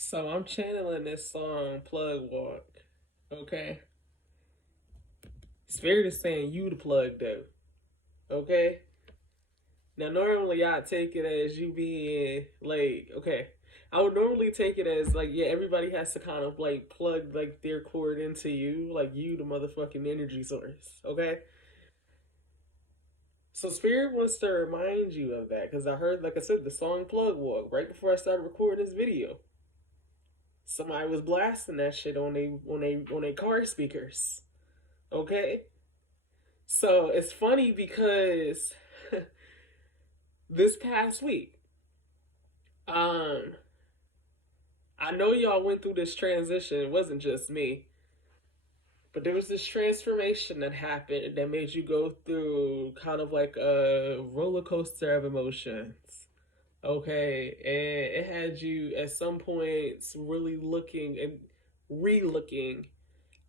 So I'm channeling this song Plug Walk. Okay? Spirit is saying you the plug though. Okay? Now normally I take it as you being like, okay. I would normally take it as like, yeah, everybody has to kind of like plug like their cord into you, like you the motherfucking energy source. Okay? So Spirit wants to remind you of that because I heard, like I said, the song Plug Walk right before I started recording this video. Somebody was blasting that shit on they car speakers. Okay? So it's funny because this past week, um, I know y'all went through this transition. It wasn't just me. But there was this transformation that happened that made you go through kind of like a roller coaster of emotions. Okay, and it had you at some points really looking and re-looking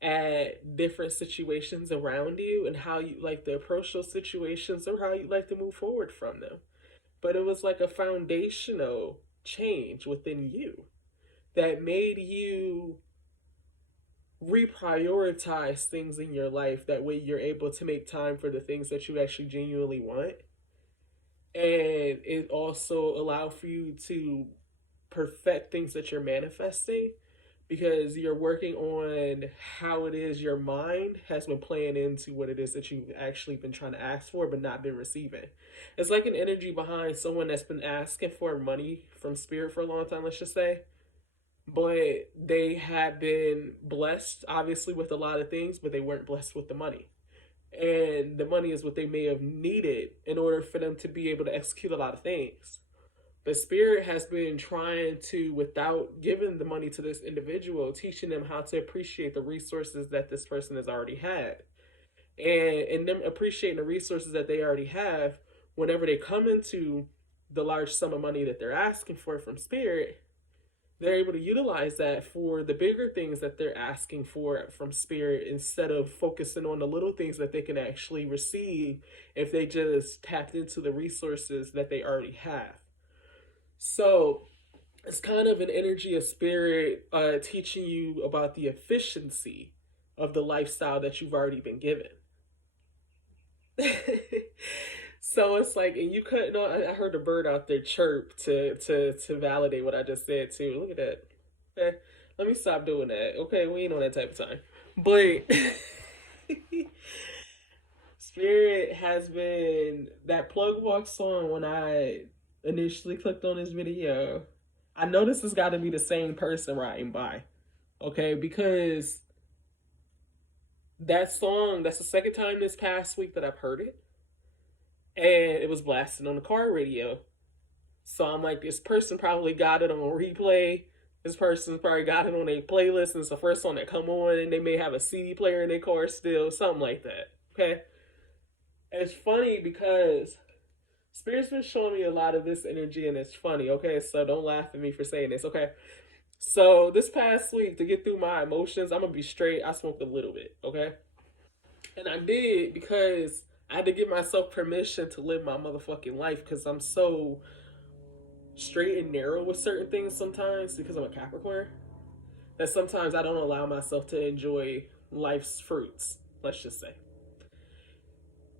at different situations around you and how you like to approach those situations or how you like to move forward from them. But it was like a foundational change within you that made you reprioritize things in your life. That way you're able to make time for the things that you actually genuinely want. And it also allowed for you to perfect things that you're manifesting because you're working on how it is your mind has been playing into what it is that you've actually been trying to ask for but not been receiving. It's like an energy behind someone that's been asking for money from spirit for a long time, let's just say, but they have been blessed obviously with a lot of things, but they weren't blessed with the money. And the money is what they may have needed in order for them to be able to execute a lot of things. But Spirit has been trying to, without giving the money to this individual, teaching them how to appreciate the resources that this person has already had. And in them appreciating the resources that they already have, whenever they come into the large sum of money that they're asking for from Spirit, they're able to utilize that for the bigger things that they're asking for from Spirit instead of focusing on the little things that they can actually receive if they just tapped into the resources that they already have. So it's kind of an energy of Spirit teaching you about the efficiency of the lifestyle that you've already been given. So it's like, and you couldn't. No, I heard a bird out there chirp to validate what I just said too. Look at that. Eh, let me stop doing that. Okay, we ain't on that type of time. But Spirit has been that plug walk song when I initially clicked on this video. I know this has got to be the same person writing by. Okay, because that song, that's the second time this past week that I've heard it. And it was blasting on the car radio. So I'm like, this person probably got it on replay. This person's probably got it on a playlist, and it's the first song that come on, and they may have a CD player in their car still, something like that. Okay, and it's funny because Spirit's been showing me a lot of this energy, and it's funny. Okay, so don't laugh at me for saying this. Okay, so this past week to get through my emotions, I'm gonna be straight. I smoked a little bit. Okay, and I did because I had to give myself permission to live my motherfucking life because I'm so straight and narrow with certain things sometimes because I'm a Capricorn that sometimes I don't allow myself to enjoy life's fruits, let's just say.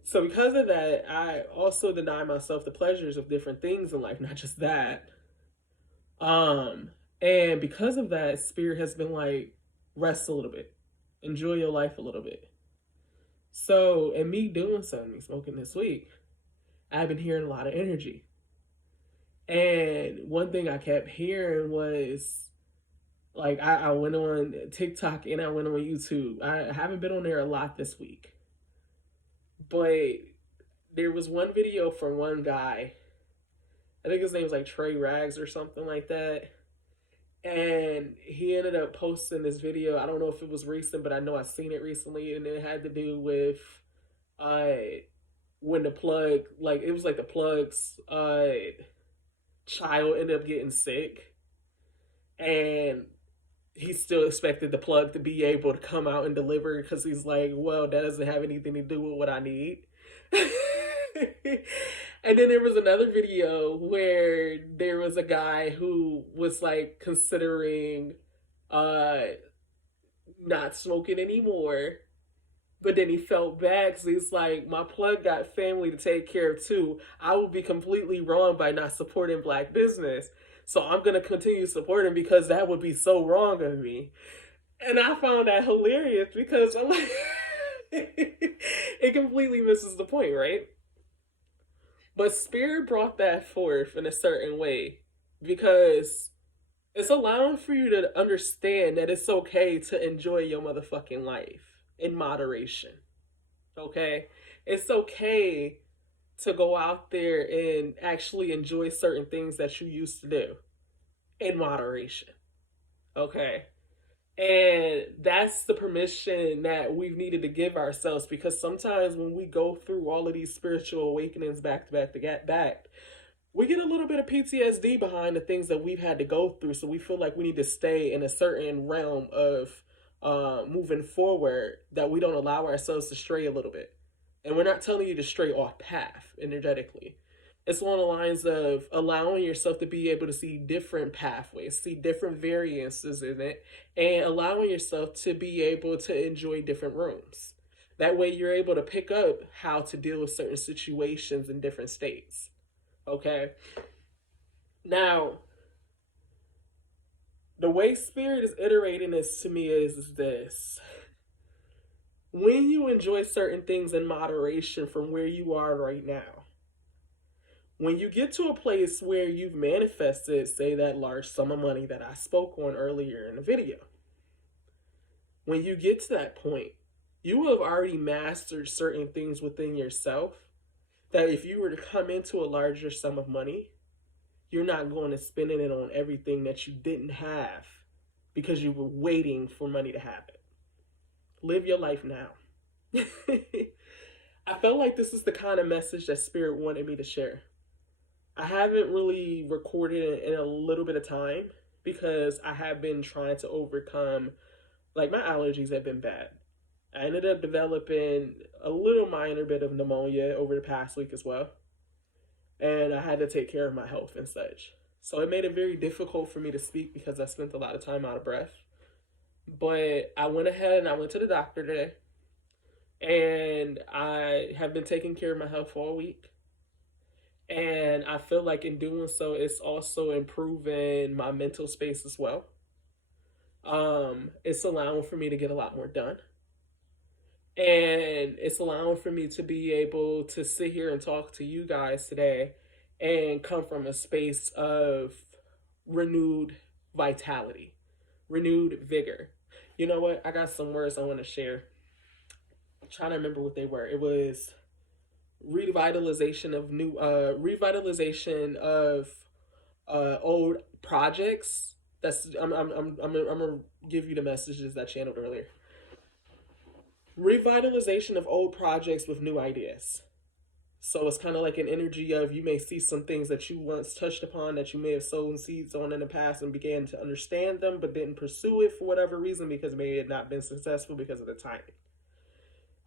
So because of that, I also deny myself the pleasures of different things in life, not just that. Um, and because of that, Spirit has been like, rest a little bit, enjoy your life a little bit. So, in me doing something, smoking this week, I've been hearing a lot of energy. And one thing I kept hearing was like, I went on TikTok and I went on YouTube. I haven't been on there a lot this week. But there was one video from one guy. I think his name was like Trey Rags or something like that. And he ended up posting this video. I don't know if it was recent, but I know I've seen it recently. And it had to do with when the plug, like, it was like the plug's child ended up getting sick. And he still expected the plug to be able to come out and deliver because he's like, well, that doesn't have anything to do with what I need. And then there was another video where there was a guy who was like considering uh not smoking anymore, but then he felt bad because he's like, my plug got family to take care of too. I would be completely wrong by not supporting black business. So I'm going to continue supporting because that would be so wrong of me. And I found that hilarious because I'm like, it completely misses the point, right? But Spirit brought that forth in a certain way because it's allowing for you to understand that it's okay to enjoy your motherfucking life in moderation. Okay? It's okay to go out there and actually enjoy certain things that you used to do in moderation. Okay? And that's the permission that we've needed to give ourselves, because sometimes when we go through all of these spiritual awakenings back to back to get back, we get a little bit of PTSD behind the things that we've had to go through. So we feel like we need to stay in a certain realm of moving forward, that we don't allow ourselves to stray a little bit. And we're not telling you to stray off path energetically. It's along the lines of allowing yourself to be able to see different pathways, see different variances in it, and allowing yourself to be able to enjoy different rooms. That way you're able to pick up how to deal with certain situations in different states. Okay? Now, the way Spirit is iterating this to me is this. When you enjoy certain things in moderation from where you are right now, when you get to a place where you've manifested, say, that large sum of money that I spoke on earlier in the video, when you get to that point, you will have already mastered certain things within yourself that if you were to come into a larger sum of money, you're not going to spend it on everything that you didn't have because you were waiting for money to happen. Live your life now. I felt like this is the kind of message that Spirit wanted me to share. I haven't really recorded it in a little bit of time because I have been trying to overcome, like, my allergies have been bad. I ended up developing a little minor bit of pneumonia over the past week as well. And I had to take care of my health and such. So it made it very difficult for me to speak because I spent a lot of time out of breath. But I went ahead and I went to the doctor today. And I have been taking care of my health all week. And I feel like in doing so, it's also improving my mental space as well. It's allowing for me to get a lot more done. And it's allowing for me to be able to sit here and talk to you guys today and come from a space of renewed vitality, renewed vigor. You know what? I got some words I want to share. I'm trying to remember what they were. It was revitalization of old projects. I'm gonna give you the messages I channeled earlier. Revitalization of old projects with new ideas. So it's kind of like an energy of, you may see some things that you once touched upon, that you may have sown seeds on in the past and began to understand them, but didn't pursue it for whatever reason because maybe it had not been successful because of the timing.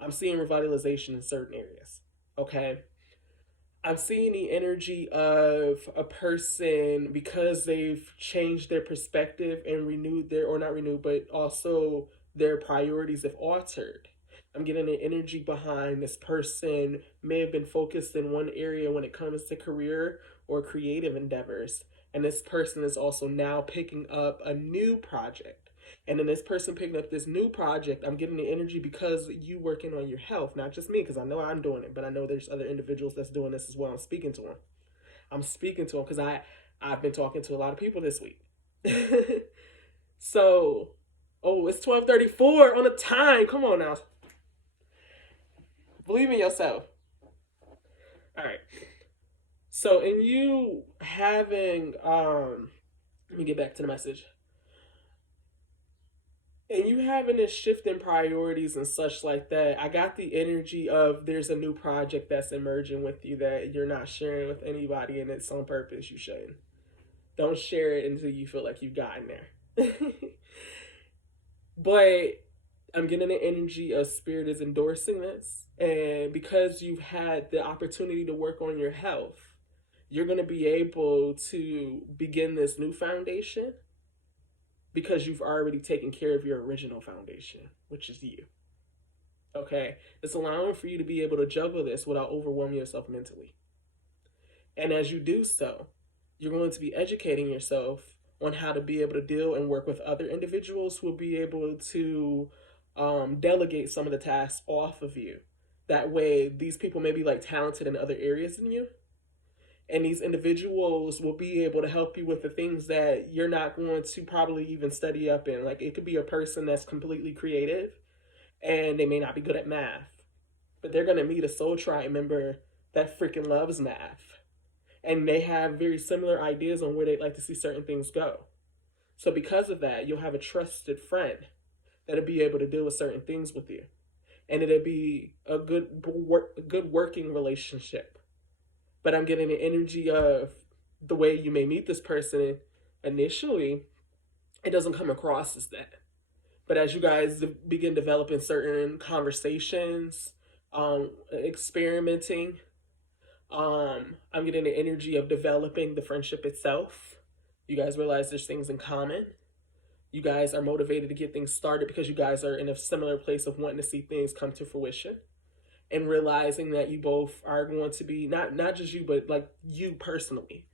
I'm seeing revitalization in certain areas. Okay. I'm seeing the energy of a person, because they've changed their perspective and renewed their, or not renewed, but also their priorities have altered. I'm getting the energy behind this person may have been focused in one area when it comes to career or creative endeavors. And this person is also now picking up a new project. And then this person picking up this new project, I'm getting the energy because you working on your health, not just me, because I know I'm doing it, but I know there's other individuals that's doing this as well. I'm speaking to them. Because I've been talking to a lot of people this week. So, it's 12:34 on the time. Come on now. Believe in yourself. All right. So, in you having, let me get back to the message. And you having this shift in priorities and such like that, I got the energy of there's a new project that's emerging with you that you're not sharing with anybody, and it's on purpose. You shouldn't. Don't share it until you feel like you've gotten there. But I'm getting an energy of spirit is endorsing this. And because you've had the opportunity to work on your health, you're going to be able to begin this new foundation because you've already taken care of your original foundation, which is you. Okay? It's allowing for you to be able to juggle this without overwhelming yourself mentally. And as you do so, you're going to be educating yourself on how to be able to deal and work with other individuals who will be able to delegate some of the tasks off of you. That way, these people may be like talented in other areas than you. And these individuals will be able to help you with the things that you're not going to probably even study up in. Like, it could be a person that's completely creative and they may not be good at math, but they're going to meet a soul tribe member that freaking loves math. And they have very similar ideas on where they'd like to see certain things go. So because of that, you'll have a trusted friend that'll be able to deal with certain things with you. And it'll be a good working relationship. But I'm getting the energy of the way you may meet this person initially, it doesn't come across as that. But as you guys begin developing certain conversations, experimenting, I'm getting the energy of developing the friendship itself. You guys realize there's things in common. You guys are motivated to get things started because you guys are in a similar place of wanting to see things come to fruition. And realizing that you both are going to be, not just you, but like you personally,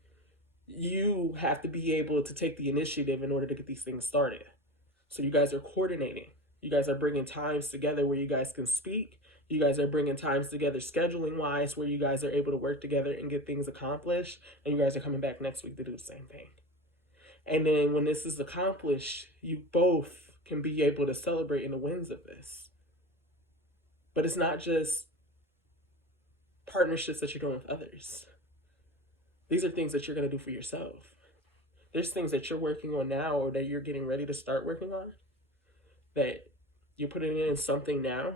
you have to be able to take the initiative in order to get these things started. So you guys are coordinating. You guys are bringing times together where you guys can speak. You guys are bringing times together scheduling wise where you guys are able to work together and get things accomplished. And you guys are coming back next week to do the same thing. And then when this is accomplished, you both can be able to celebrate in the wins of this. But it's not just partnerships that you're doing with others. These are things that you're going to do for yourself. There's things that you're working on now or that you're getting ready to start working on that you're putting in something now.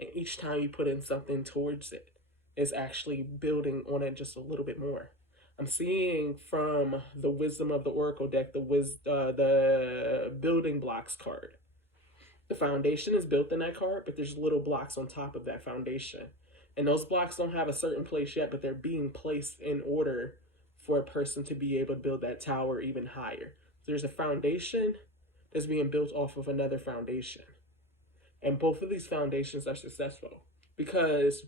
And each time you put in something towards it, it's actually building on it just a little bit more. I'm seeing from the Wisdom of the Oracle deck, the building blocks card. The foundation is built in that card, but there's little blocks on top of that foundation. And those blocks don't have a certain place yet, but they're being placed in order for a person to be able to build that tower even higher. So there's a foundation that's being built off of another foundation. And both of these foundations are successful because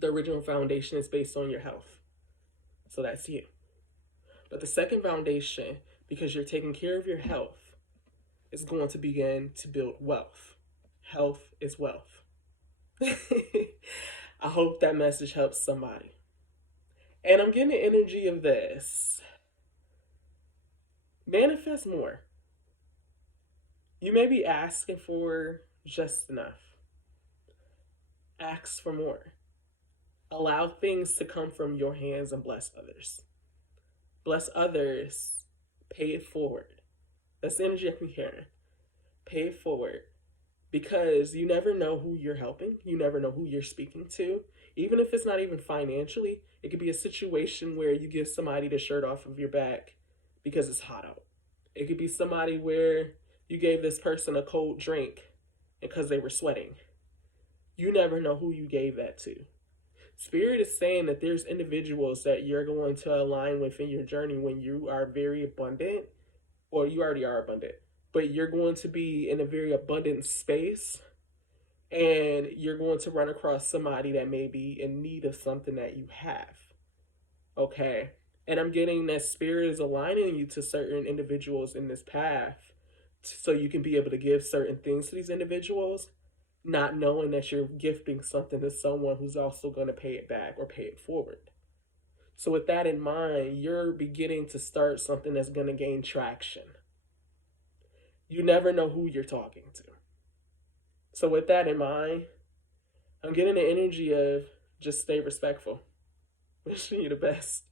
the original foundation is based on your health. So that's you. But the second foundation, because you're taking care of your health, is going to begin to build wealth. Health is wealth. I hope that message helps somebody. And I'm getting the energy of this. Manifest more. You may be asking for just enough. Ask for more. Allow things to come from your hands and bless others. Bless others. Pay it forward. That's the energy I'm hearing. Pay it forward. Because you never know who you're helping. You never know who you're speaking to. Even if it's not even financially, it could be a situation where you give somebody the shirt off of your back because it's hot out. It could be somebody where you gave this person a cold drink because they were sweating. You never know who you gave that to. Spirit is saying that there's individuals that you're going to align with in your journey when you are very abundant, or you already are abundant, but you're going to be in a very abundant space and you're going to run across somebody that may be in need of something that you have. Okay. And I'm getting that spirit is aligning you to certain individuals in this path so you can be able to give certain things to these individuals, not knowing that you're gifting something to someone who's also going to pay it back or pay it forward. So with that in mind, you're beginning to start something that's going to gain traction. You never know who you're talking to. So with that in mind, I'm getting the energy of just stay respectful. Wishing you the best.